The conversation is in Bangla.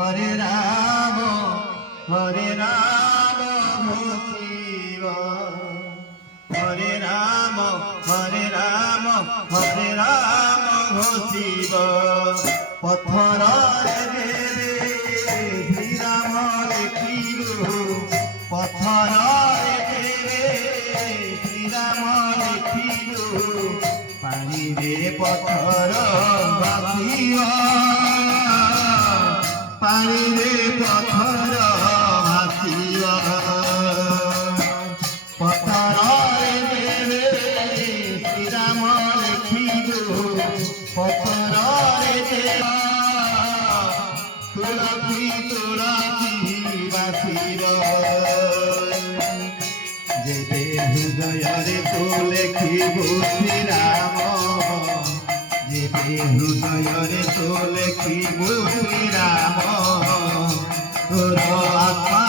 হরে রাম ঘোষিব হরে রাম ঘোষিব পথর দেবে শ্রীরাম লেখিব পথর দেবে শ্রীরাম লেখিব পানিরে পথর ভাসিব পানিরে পথর ভাসিব পথর দেবে শ্রীরাম লেখিব পথর দেব তুলসী বাসিব যেবে হৃদୟରେ তু লেখিবু শ্রীরাম যেবে হৃদୟରେ তু লেখিবু শ্রীরাম তোর আত্মা